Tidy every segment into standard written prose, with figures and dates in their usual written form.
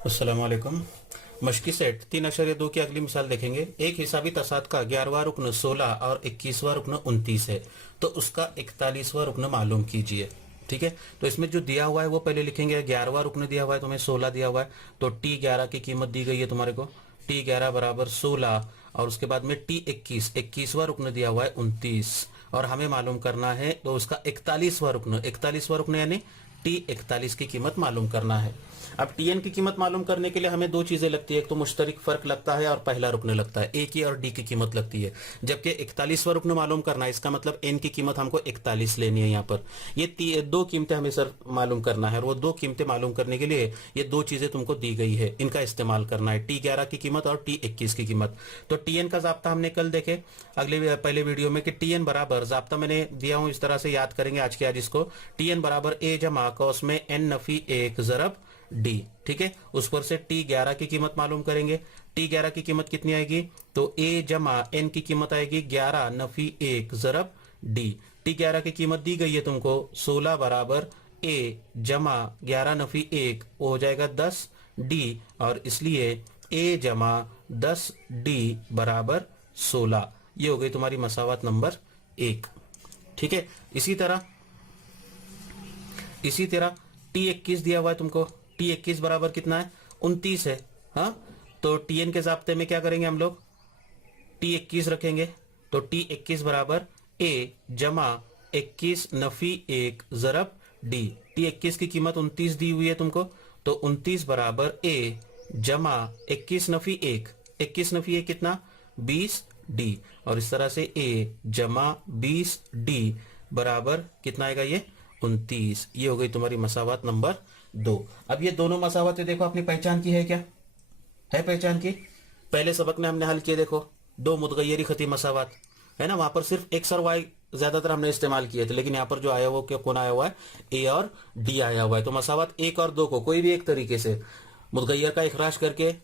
अस्सलाम वालेकुम। मशकी सेट 3.2 की अगली मिसाल देखेंगे। एक हिसाबी तसाद का 11वां रुकन 16 और 21वां रुकन 29 है, तो उसका 41वां रुकन मालूम कीजिए। ठीक है, तो इसमें जो दिया हुआ है वो पहले लिखेंगे। 11वां रुकन दिया हुआ है, तुम्हें 16 दिया हुआ है, तो T11 की कीमत दी गई है तुम्हारे को, T11 बराबर 16, और उसके बाद में T21 21वां रुकन दिया हुआ है 29, और हमें मालूम करना है तो उसका 41वां रुकन यानी T41 की कीमत मालूम करना है। अब Tn की कीमत मालूम करने के लिए हमें दो चीजें लगती है, एक तो मुश्तरिक फर्क लगता है और पहला रुकन लगता है, ए की और डी की कीमत लगती है। जबकि 41वां रुकन मालूम करना है, इसका मतलब एन की कीमत हमको 41 लेनी है। यहाँ पर ये दो कीमतें हमें सर मालूम करना है, और वो दो कीमतें मालूम करने के लिए ये दो चीजें तुमको दी गई है, इनका इस्तेमाल करना है, T11 की कीमत और T21 की कीमत। तो Tn का जाब्ता हमने कल देखे पहले वीडियो में कि Tn बराबर, जाब्ता मैंने दिया हूं इस तरह से याद करेंगे आज के आज इसको, Tn बराबर ए जमा कॉस में n नफी 1 ज़रब डी। ठीक है, उस पर से T11 की कीमत मालूम करेंगे। T11 की कीमत कितनी आएगी, तो a जमा n की कीमत आएगी 11 नफी 1 ज़रब डी। T11 की कीमत दी गई है तुमको 16 बराबर a जमा 11 नफी 1 हो जाएगा 10 डी, और इसलिए a जमा 10 डी बराबर 16। ये हो गई तुम्हारी मसावत नंबर 1। ठीक है, इसी तरह T21 दिया हुआ है तुमको, T21 बराबर कितना है, 29 है। हाँ, तो Tn के जाब्ते में क्या करेंगे हम लोग, T21 रखेंगे, तो T21 बराबर a जमा 21 नफी 1 ज़रब डी। T21 की कीमत 29 दी हुई है तुमको, तो 29 बराबर a जमा 21 नफी 1, 21 नफी 1 कितना, 20 डी, और इस तरह से a जमा 20 डी बराबर कितना आएगा, ये 29। ये हो गई तुम्हारी मसावत नंबर 2। अब ये दोनों मसावतें देखो आपने पहचान की है, क्या है पहचान की? पहले सबक में हमने हल किए, देखो दो मुतगय्यरी खती मसावत है ना, वहां पर सिर्फ एक्स और वाई ज्यादातर हमने इस्तेमाल किए थे, लेकिन यहाँ पर जो आया वो क्या कौन आया हुआ है, ए और डी आया हुआ है। तो मसावत 1 और 2 को कोई भी एक तरीके से मुतगय्यर का इखराज करके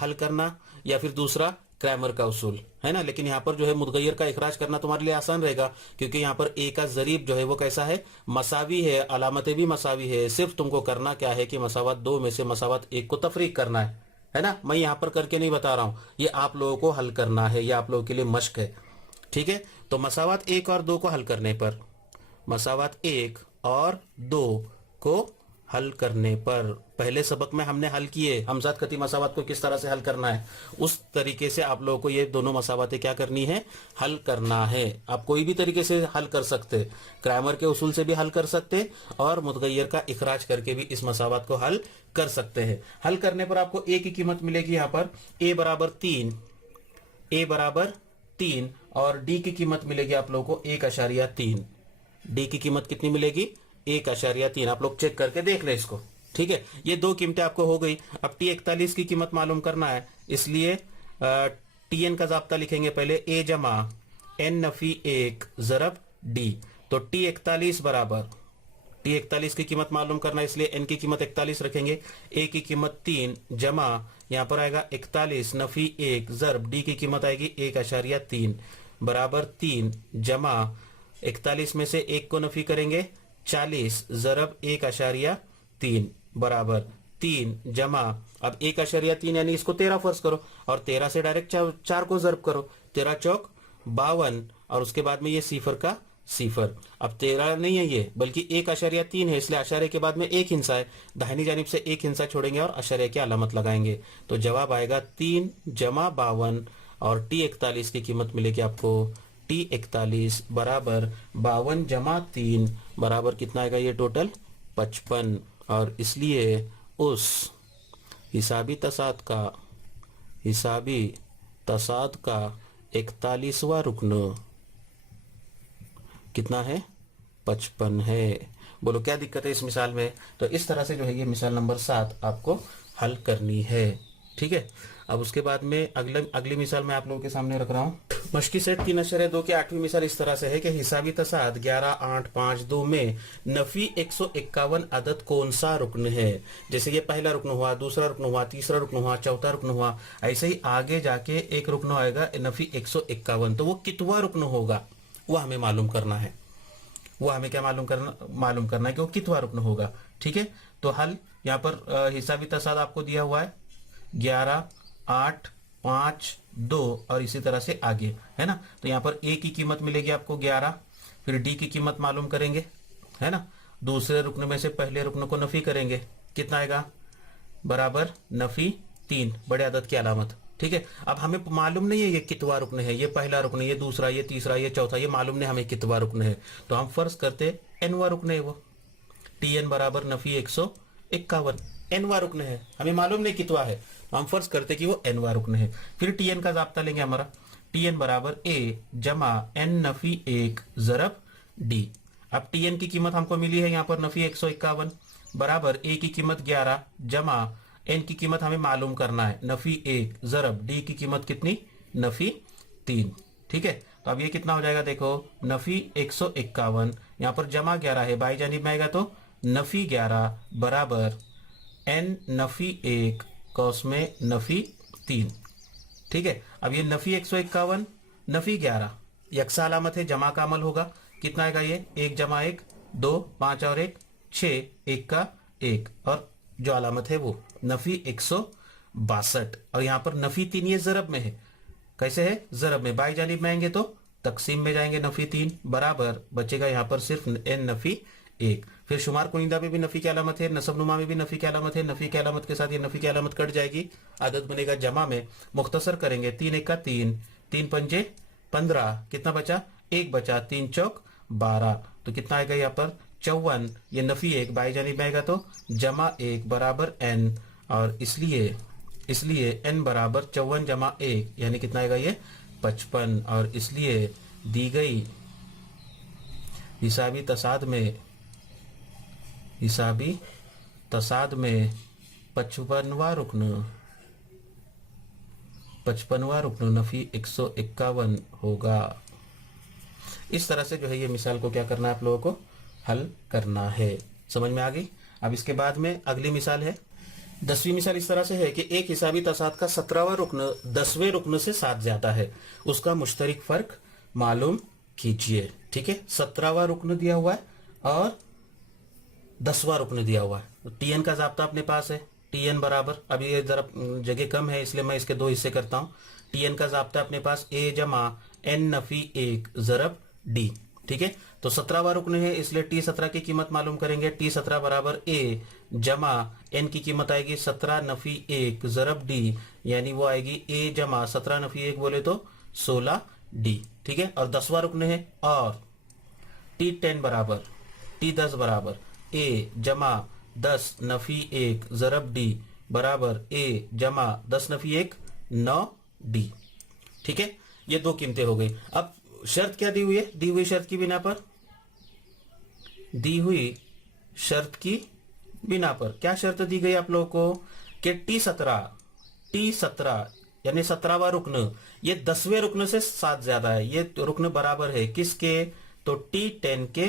हल करना, या फिर दूसरा क्रैमर का उसूल है ना। लेकिन यहाँ पर जो है मुतगय्यर का इखराज करना तुम्हारे लिए आसान रहेगा, क्योंकि यहाँ पर ए का जरीब जो है वो कैसा है, मसावी है, अलामतें भी मसावी है। सिर्फ तुमको करना क्या है कि मसावत 2 में से मसावत 1 को तफरीक करना है ना। मैं यहाँ पर करके नहीं बता रहा हूँ, ये आप लोगों को हल करना है, ये आप लोगों के लिए मश्क है। ठीक है, तो मसावत 1 और 2 को हल करने पर, मसावत 1 और 2 को हल करने पर, पहले सबक में हमने हल किए हमजाद खती मसावत को किस तरह से हल करना है, उस तरीके से आप लोगों को ये दोनों मसावतें क्या करनी है, हल करना है। आप कोई भी तरीके से हल कर सकते, क्रैमर के उसूल से भी हल कर सकते, और मुतगय्यर का इखराज करके भी इस मसावत को हल कर सकते हैं। हल करने पर आपको ए की कीमत मिलेगी, यहाँ पर ए बराबर 3, और डी की कीमत मिलेगी आप लोगों को 1.3। डी की कीमत कितनी मिलेगी, 1.3। आप लोग चेक करके देख लें इसको। ठीक है, ये दो कीमतें आपको हो गई। अब T41 की कीमत मालूम करना है, इसलिए Tn का जाब्ता लिखेंगे पहले, a जमा n नफी 1 ज़रब डी। तो T41 बराबर, T41 की कीमत मालूम करना है, इसलिए n की कीमत 41 रखेंगे, a की कीमत 3 जमा यहाँ पर आएगा 41 नफी 1 ज़रब डी की कीमत आएगी 1.3 बराबर 3 जमा 41 में से 1 को नफी करेंगे 40 ज़रब 1.3 बराबर 3 जमा, अब 1.3 यानी इसको 13 फर्ज करो, और 13 से डायरेक्ट 4 को ज़रब करो, 13 चौक 52, और उसके बाद में ये सिफर का सिफर। अब 13 नहीं है ये, बल्कि 1.3 है, इसलिए अशारे के बाद में एक हिंसा है, दाहिनी जानिब से एक हिंसा छोड़ेंगे और अशारे की अलामत लगाएंगे, तो जवाब आएगा 3 जमा 52, और T41 की कीमत मिलेगी आपको, T41 बराबर 52 जमा 3 बराबर कितना आएगा, ये टोटल 55। और इसलिए उस हिसाबी तसाद का 41वां रुकन कितना है, 55 है। बोलो क्या दिक्कत है इस मिसाल में? तो इस तरह से जो है ये मिसाल नंबर 7 आपको हल करनी है। ठीक है, अब उसके बाद में अगली मिसाल मैं आप लोगों के सामने रख रहा हूँ। मशकी सेट 3.2 की 8वीं मिसाल इस तरह से है कि हिसाबी तसाद 11, 8, 5, 2 में नफी 151 अदद कौन सा रुकन है। जैसे ये पहला रुकन हुआ, दूसरा रुकन हुआ, तीसरा रुकन हुआ, चौथा रुकन हुआ, ऐसे ही आगे जाके एक रुकन आएगा नफी 151, तो वो कितवा रुकन होगा वो हमें मालूम करना है। वो हमें क्या मालूम करना है कि वो कितवा रुकन होगा। ठीक है, तो हल यहाँ पर हिसाबी तसाद आपको दिया हुआ है 11, 8, 5, 2 और इसी तरह से आगे, है ना। तो यहाँ पर ए की कीमत मिलेगी आपको 11, फिर डी की कीमत मालूम करेंगे, है ना। दूसरे रुकन में से पहले रुकन को नफी करेंगे, कितना आएगा बराबर नफी 3, बड़े अदद की अलामत। ठीक है, अब हमें मालूम नहीं है ये कितवा रुकन है, ये पहला रुकन है, ये दूसरा, ये तीसरा, ये चौथा, ये मालूम नहीं हमें कितवा रुकन है। तो हम फर्ज करते एनवा रुकन है वो, टीएन बराबर नफी 151, एनवा रुकन है, हमें मालूम नहीं कितवा है, हम फर्ज करते कि वो एनवा रुकन है। फिर टीएन का जाब्ता लेंगे हमारा, टीएन बराबर ए जमा एन नफी 1 जरब डी। अब टीएन की कीमत हमको मिली है यहाँ पर नफी 151 बराबर ए की कीमत 11 जमा एन की कीमत हमें मालूम करना है नफी 1 जरब डी की कीमत कितनी नफी 3। ठीक है, तो अब ये कितना हो जाएगा देखो नफी 151, यहाँ पर जमा 11 है, बाई जानिब में आएगा तो नफी 11 बराबर एन नफी 1 कौस में नफी 3। ठीक है, अब ये नफी 151 नफी 11 यकसा अलामत है, जमा का अमल होगा, कितना आएगा ये 1 जमा 1 2, 5 और 1 6, 1 का 1 और जो अलामत है वो नफी 162। और यहाँ पर नफी 3 ये जरब में है, कैसे है जरब में, बाई जानिब में आएंगे तो तकसीम में जाएंगे नफी 3 बराबर बचेगा यहाँ पर सिर्फ एन नफी 1। फिर शुमार कुनिंदा में भी नफी की अलामत है, नसब नुमा में भी नफी की अलामत है, नफी की अलामत के साथ ये नफी की अलामत कट जाएगी, आदत बनेगा जमा में, मुख्तसर करेंगे 3 1 का 3, 3 पंजे 15, कितना बचा 1 बचा, 3 चौक 12, तो कितना आएगा यहाँ पर 54, ये नफी 1 बाई जानिब में आएगा तो जमा 1 बराबर एन, और इसलिए एन बराबर 54 जमा 1 यानी कितना आएगा ये 55, और इसलिए दी गई हिसाबी तसाद में 55वां रुकन नफी 151 होगा। इस तरह से जो है ये मिसाल को क्या करना है आप लोगों को हल करना है, समझ में आ गई। अब इसके बाद में अगली मिसाल है 10वीं मिसाल इस तरह से है कि एक हिसाबी तसाद का 17वां रुकन 10वें रुकन से 7 ज्यादा है, उसका मुश्तरिक फर्क मालूम कीजिए। ठीक है, 17वां रुकन दिया हुआ है और 10वां रुकन दिया हुआ है। टीएन का जाब्ता अपने पास है, टीएन बराबर, अभी ये जरा जगह कम है इसलिए मैं इसके 2 हिस्से करता हूँ। टीएन का जाब्ता अपने पास ए जमा एन नफी 1 जरब डी। ठीक है, तो 17वां रुकन है इसलिए टी 17 की कीमत मालूम करेंगे, टी 17 बराबर ए जमा एन की कीमत आएगी 17 नफी 1 जरब डी, यानी वो आएगी ए जमा 17 नफी 1 बोले तो 16 डी। ठीक है, और 10वां रुकन है और टी 10 बराबर टी 10 बराबर ए जमा 10 नफी 1 जरब डी बराबर ए जमा 10 नफी 1 9 डी। ठीक है, ये 2 कीमतें हो गई। अब शर्त क्या दी हुई है, दी हुई शर्त की बिना पर क्या शर्त दी गई आप लोगों को कि टी 17 यानी 17वां रुकन ये 10वें रुकन से 7 ज्यादा है, ये रुकन बराबर है किसके, तो टी 10 के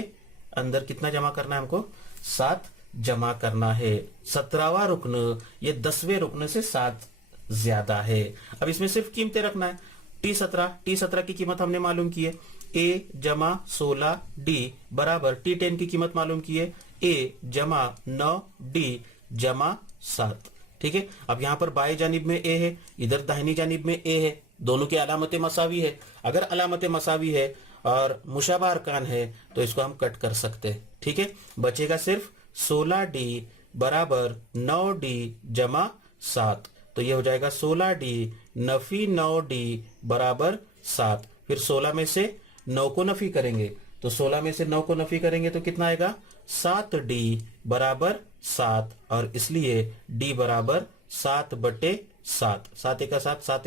अंदर कितना जमा करना है हमको 7 जमा करना है। 17वां रुकन ये 10वें रुकन से 7 ज्यादा है। अब इसमें सिर्फ कीमतें रखना है, टी 17 की कीमत हमने मालूम की है ए जमा 16 डी बराबर टी 10 की कीमत मालूम की है ए जमा 9 डी जमा 7। ठीक है, अब यहाँ पर बाएं जानिब में ए है, इधर दाहिनी जानिब में ए है, दोनों की अलामतें मसावी है। अगर अलामतें मसावी है और मुशाबा अरकान है तो इसको हम कट कर सकते हैं। ठीक है, बचेगा सिर्फ 16 डी बराबर 9 डी जमा 7, तो ये हो जाएगा 16 डी नफी 9 डी बराबर 7। फिर 16 में से 9 को नफी करेंगे, तो 16 में से 9 को नफी करेंगे तो कितना आएगा 7 डी बराबर 7, और इसलिए डी बराबर 7/7, 7 एक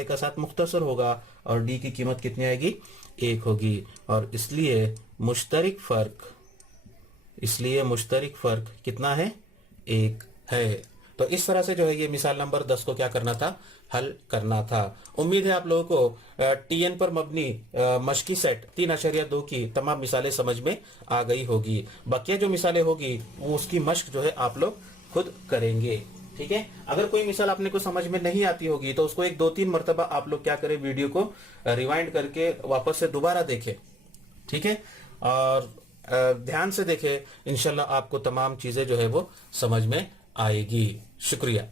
का 7 मुख्तसर होगा और डी की कीमत कितनी आएगी 1 होगी, और इसलिए मुश्तरिक फर्क कितना है 1 है। तो इस तरह से जो है ये मिसाल नंबर 10 को क्या करना था हल करना था। उम्मीद है आप लोगों को टीएन पर मबनी मशकी सेट 3.2 की तमाम मिसालें समझ में आ गई होगी। बाकी जो मिसालें होगी वो उसकी मश्क जो है आप लोग खुद करेंगे। ठीक है, अगर कोई मिसाल आपने को समझ में नहीं आती होगी तो उसको 1-2-3 मरतबा आप लोग क्या करें, वीडियो को रिवाइंड करके वापस से दोबारा देखें। ठीक है, और ध्यान से देखें, इंशाल्लाह आपको तमाम चीजें जो है वो समझ में आएगी। शुक्रिया।